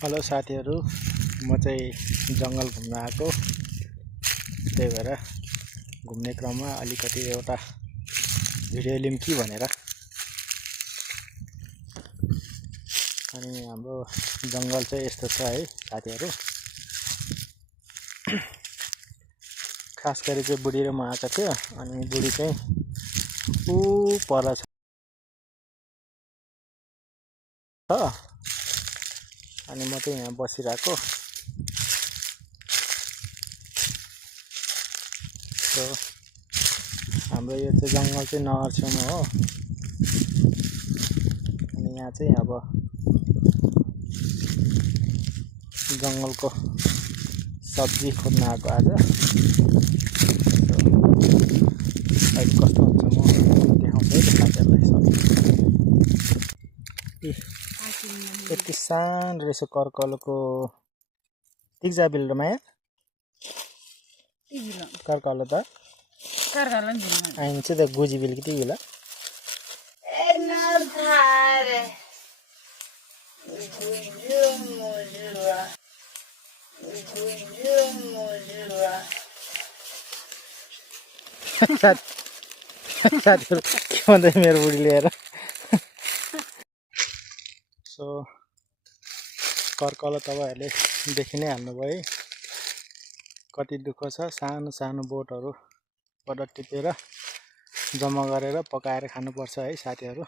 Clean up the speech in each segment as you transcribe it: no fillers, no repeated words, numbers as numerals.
Hello साथीहरु, म चाहिँ जंगल घुम्न आएको। त्यही भएर घुम्ने क्रममा अलिकति एउटा भिडियो लिम कि भनेर। अनि हाम्रो जंगल चाहिँ यस्तो छ है साथीहरु। खास गरी चाहिँ बुढी र म आएको थियो। अनि बुढी चाहिँ ऊ पर छ। अनि म चाहिँ यहाँ बसिरहेको। सो हाम्रो यो चाहिँ जंगल चाहिँ नहर छेउमा हो। अनि यहाँ चाहिँ अब जंगलको सब्जी खोज्न आएको आज। अहिले कस्तो हुन्छ म देखाउँछु है साथीहरुलाई सब्जी। यति सानो रहेछ करकलोको तिग्जा बिल र माया करकलो त आइन चाहिँ त गुजी बिल कि तिग्ला साथीहरु के भन्दै मेरो बुढी लिएर। सो करकलो तपाईहरुले देखि नै हाल्नुभयो है कति दुःख छ। सानो सानो बोटहरु पट टिपेर जम्मा गरेर पकाएर खानुपर्छ है साथीहरु।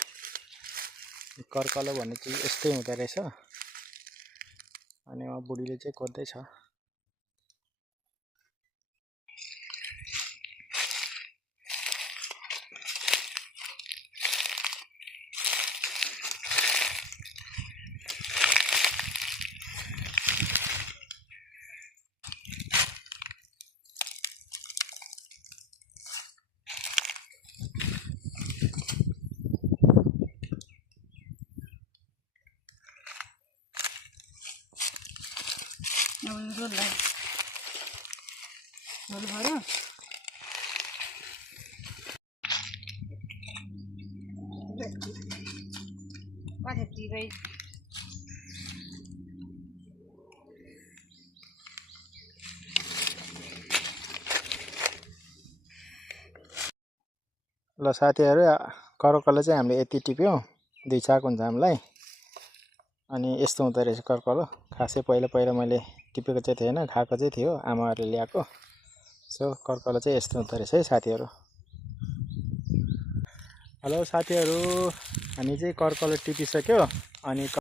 करकलो भन्ने चाहिँ यस्तै हुँदो रहेछ। अनि बुढीले चाहिँ खोज्दै छ। ल साथीहरु, करकलो चाहिँ हामीले यति टिप्यौं, 2 चाक हुन्छ हामीलाई। अनि यस्तो हुँदो रहेछ करकलो। खासै पहिला मैले टिपेको चाहिँ थिएन, खाएको चाहिँ थियो, आमाहरुले ल्याएको। सो करकलो चाहिँ यस्तो हुँदो रहेछ है साथीहरु। हेलो साथीहरु, हामी चाहिँ करकलो टिपिसक्यो। अनि